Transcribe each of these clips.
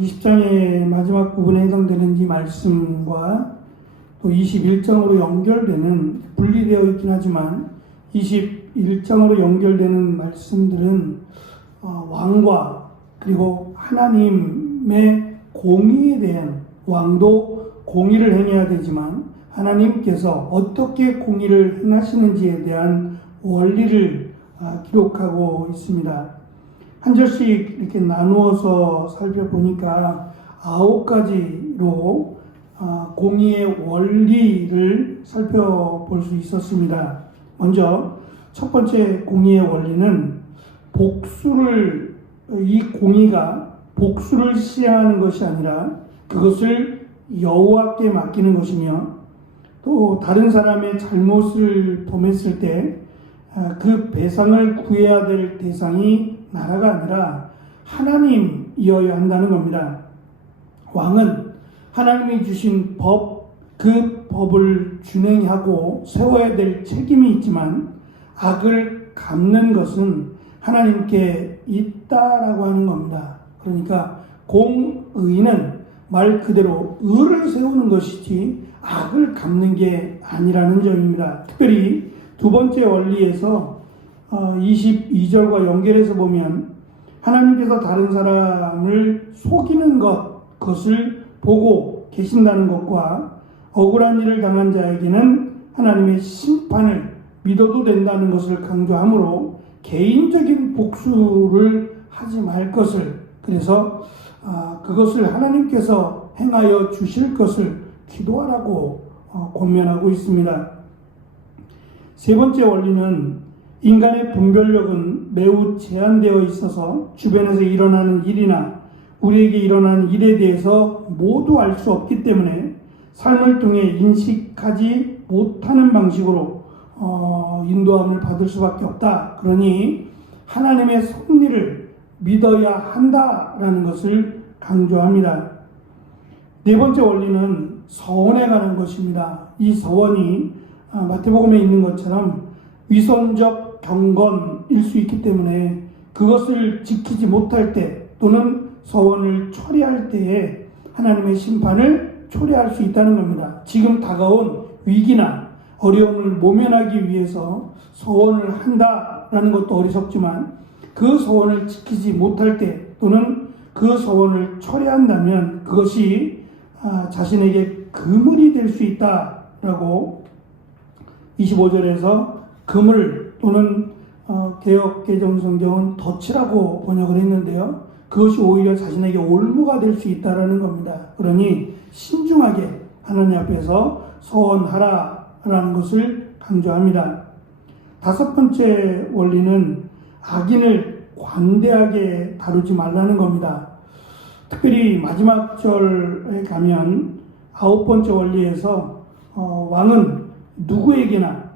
20장의 마지막 부분에 해당되는 이 말씀과 또 21장으로 연결되는, 분리되어 있긴 하지만 21장으로 연결되는 말씀들은 왕과 그리고 하나님의 공의에 대한, 왕도 공의를 행해야 되지만 하나님께서 어떻게 공의를 행하시는지에 대한 원리를 기록하고 있습니다. 한 절씩 이렇게 나누어서 살펴보니까 9가지로 공의의 원리를 살펴볼 수 있었습니다. 먼저 첫 번째 공의의 원리는 이 공의가 복수를 시행하는 것이 아니라 그것을 여호와께 맡기는 것이며, 또 다른 사람의 잘못을 범했을 때 그 배상을 구해야 될 대상이 나라가 아니라 하나님이어야 한다는 겁니다. 왕은 하나님이 주신 그 법을 준행하고 세워야 될 책임이 있지만 악을 갚는 것은 하나님께 있다라고 하는 겁니다. 그러니까 공의는 말 그대로 의를 세우는 것이지 악을 갚는 게 아니라는 점입니다. 특별히 두 번째 원리에서 22절과 연결해서 보면 하나님께서 다른 사람을 속이는 그것을 보고 계신다는 것과 억울한 일을 당한 자에게는 하나님의 심판을 믿어도 된다는 것을 강조하므로 개인적인 복수를 하지 말 것을, 그래서 그것을 하나님께서 행하여 주실 것을 기도하라고 권면하고 있습니다. 세 번째 원리는 인간의 분별력은 매우 제한되어 있어서 주변에서 일어나는 일이나 우리에게 일어나는 일에 대해서 모두 알 수 없기 때문에 삶을 통해 인식하지 못하는 방식으로 인도함을 받을 수밖에 없다. 그러니 하나님의 섭리를 믿어야 한다라는 것을 강조합니다. 네 번째 원리는 서원에 관한 것입니다. 이 서원이 마태복음에 있는 것처럼 위선적 경건일 수 있기 때문에 그것을 지키지 못할 때 또는 서원을 초래할 때에 하나님의 심판을 초래할 수 있다는 겁니다. 지금 다가온 위기나 어려움을 모면하기 위해서 서원을 한다라는 것도 어리석지만 그 서원을 지키지 못할 때 또는 그 서원을 초래한다면 그것이 자신에게 그물이 될 수 있다라고 25절에서 그물 또는 개역개정성경은 덫이라고 번역을 했는데요. 그것이 오히려 자신에게 올무가 될 수 있다는 겁니다. 그러니 신중하게 하나님 앞에서 서원하라라는 것을 강조합니다. 다섯 번째 원리는 악인을 관대하게 다루지 말라는 겁니다. 특별히 마지막 절에 가면 9번째 원리에서 왕은 누구에게나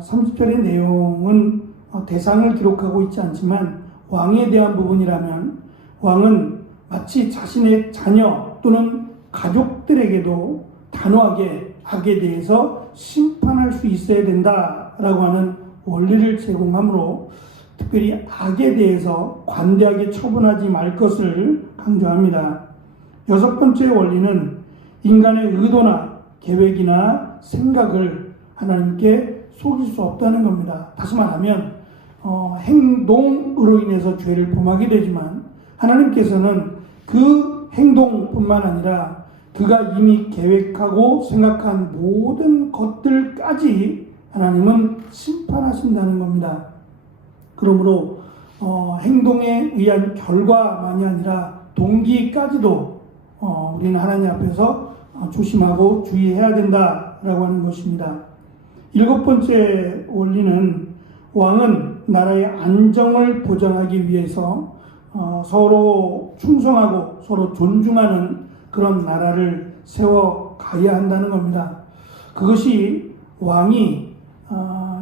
30절의 내용은 대상을 기록하고 있지 않지만 왕에 대한 부분이라면 왕은 마치 자신의 자녀 또는 가족들에게도 단호하게 악에 대해서 심판할 수 있어야 된다라고 하는 원리를 제공하므로 특별히 악에 대해서 관대하게 처분하지 말 것을 강조합니다. 여섯 번째 원리는 인간의 의도나 계획이나 생각을 하나님께 속일 수 없다는 겁니다. 다시 말하면 행동으로 인해서 죄를 범하게 되지만 하나님께서는 그 행동뿐만 아니라 그가 이미 계획하고 생각한 모든 것들까지 하나님은 심판하신다는 겁니다. 그러므로 행동에 의한 결과만이 아니라 동기까지도 우리는 하나님 앞에서 조심하고 주의해야 된다라고 하는 것입니다. 일곱 번째 원리는 왕은 나라의 안정을 보장하기 위해서 서로 충성하고 서로 존중하는 그런 나라를 세워가야 한다는 겁니다. 그것이 왕이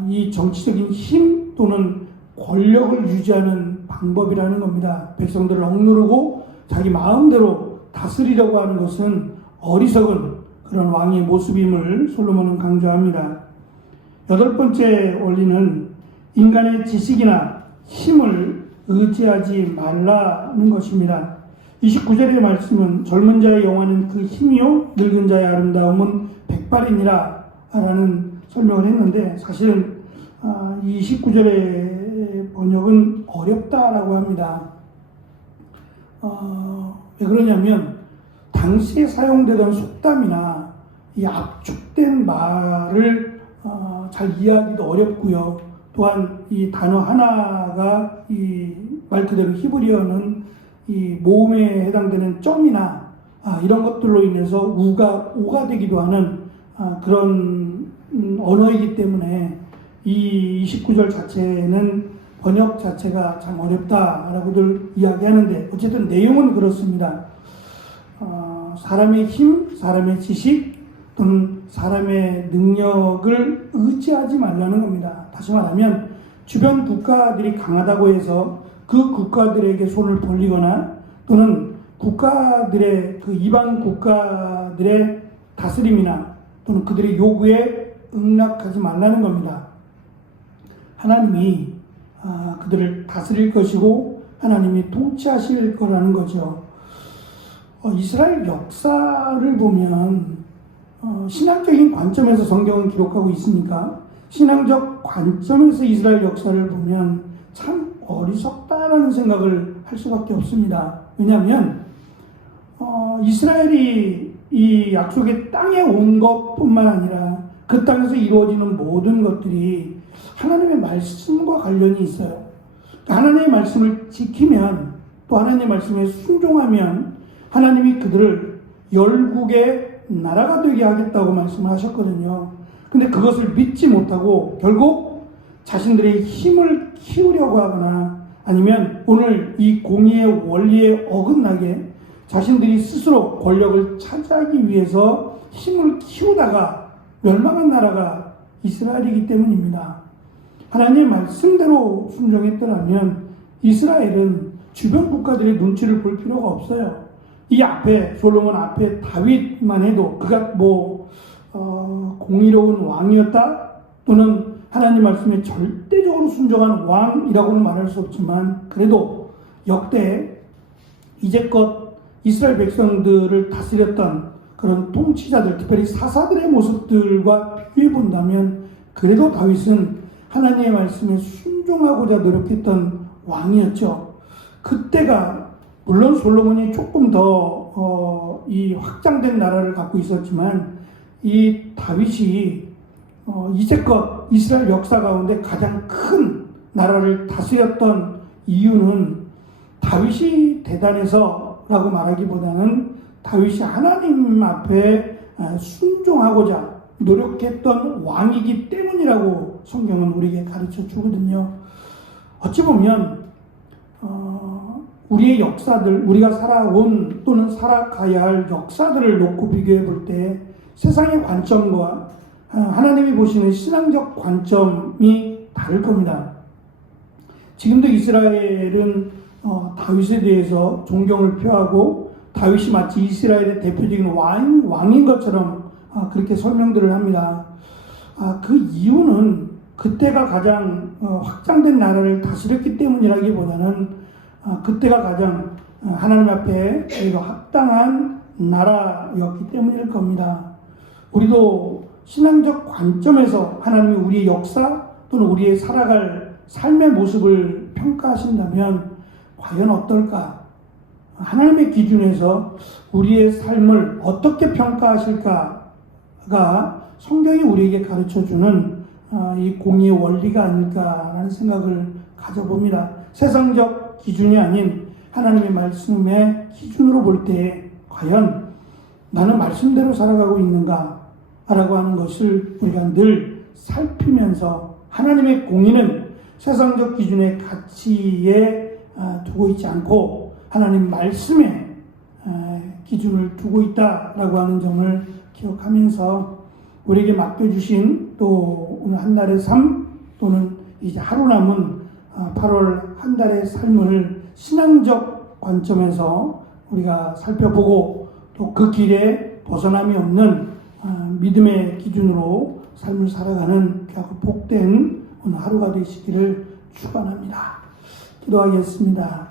이 정치적인 힘 또는 권력을 유지하는 방법이라는 겁니다. 백성들을 억누르고 자기 마음대로 다스리려고 하는 것은 어리석은 그런 왕의 모습임을 솔로몬은 강조합니다. 여덟 번째 원리는 인간의 지식이나 힘을 의지하지 말라는 것입니다. 29절의 말씀은 젊은 자의 영화는 그 힘이요 늙은 자의 아름다움은 백발이니라 라는 설명을 했는데, 사실은 이 29절의 번역은 어렵다라고 합니다. 왜 그러냐면 당시에 사용되던 속담이나 이 압축된 말을 잘 이해하기도 어렵고요. 또한 이 단어 하나가 이 말 그대로 히브리어는 이 모음에 해당되는 점이나 이런 것들로 인해서 오가 되기도 하는 그런 언어이기 때문에 이 29절 자체는 번역 자체가 참 어렵다라고들 이야기하는데, 어쨌든 내용은 그렇습니다. 사람의 힘, 사람의 지식 또는 사람의 능력을 의지하지 말라는 겁니다. 다시 말하면 주변 국가들이 강하다고 해서 그 국가들에게 손을 벌리거나 또는 국가들의 그 이방 국가들의 다스림이나 또는 그들의 요구에 응낙하지 말라는 겁니다. 하나님이 그들을 다스릴 것이고 하나님이 통치하실 거라는 거죠. 이스라엘 역사를 보면 신학적인 관점에서 성경은 기록하고 있으니까 신앙적 관점에서 이스라엘 역사를 보면 참 어리석다라는 생각을 할 수밖에 없습니다. 왜냐하면 이스라엘이 이 약속의 땅에 온 것뿐만 아니라 그 땅에서 이루어지는 모든 것들이 하나님의 말씀과 관련이 있어요. 하나님의 말씀을 지키면, 또 하나님의 말씀에 순종하면 하나님이 그들을 열국의 나라가 되게 하겠다고 말씀을 하셨거든요. 근데 그것을 믿지 못하고 결국 자신들의 힘을 키우려고 하거나 아니면 오늘 이 공의의 원리에 어긋나게 자신들이 스스로 권력을 차지하기 위해서 힘을 키우다가 멸망한 나라가 이스라엘이기 때문입니다. 하나님의 말씀대로 순종했더라면 이스라엘은 주변 국가들의 눈치를 볼 필요가 없어요. 이 앞에 솔로몬 앞에 다윗만 해도 그가 공의로운 왕이었다 또는 하나님 말씀에 절대적으로 순종한 왕이라고는 말할 수 없지만, 그래도 역대 이제껏 이스라엘 백성들을 다스렸던 그런 통치자들, 특별히 사사들의 모습들과 비교해 본다면 그래도 다윗은 하나님의 말씀에 순종하고자 노력했던 왕이었죠. 그때가 물론 솔로몬이 조금 더 이 확장된 나라를 갖고 있었지만 이 다윗이 이제껏 이스라엘 역사 가운데 가장 큰 나라를 다스렸던 이유는 다윗이 대단해서라고 말하기보다는 다윗이 하나님 앞에 순종하고자 노력했던 왕이기 때문이라고 성경은 우리에게 가르쳐 주거든요. 어찌 보면 우리의 역사들, 우리가 살아온 또는 살아가야 할 역사들을 놓고 비교해 볼 때 세상의 관점과 하나님이 보시는 신앙적 관점이 다를 겁니다. 지금도 이스라엘은 다윗에 대해서 존경을 표하고 다윗이 마치 이스라엘의 대표적인 왕인 것처럼 그렇게 설명들을 합니다. 그 이유는 그때가 가장 확장된 나라를 다스렸기 때문이라기보다는 그때가 가장 하나님 앞에 합당한 나라였기 때문일 겁니다. 우리도 신앙적 관점에서 하나님이 우리의 역사 또는 우리의 살아갈 삶의 모습을 평가하신다면 과연 어떨까? 하나님의 기준에서 우리의 삶을 어떻게 평가하실까가 성경이 우리에게 가르쳐주는 이 공의의 원리가 아닐까라는 생각을 가져봅니다. 세상적 기준이 아닌 하나님의 말씀의 기준으로 볼 때 과연 나는 말씀대로 살아가고 있는가? 라고 하는 것을 우리가 늘 살피면서 하나님의 공의는 세상적 기준의 가치에 두고 있지 않고 하나님 말씀에 기준을 두고 있다라고 하는 점을 기억하면서 우리에게 맡겨주신 또 오늘 한 달의 삶 또는 이제 하루 남은 8월 한 달의 삶을 신앙적 관점에서 우리가 살펴보고 또 그 길에 벗어남이 없는 믿음의 기준으로 삶을 살아가는 귀하고 복된 오늘 하루가 되시기를 축원합니다. 기도하겠습니다.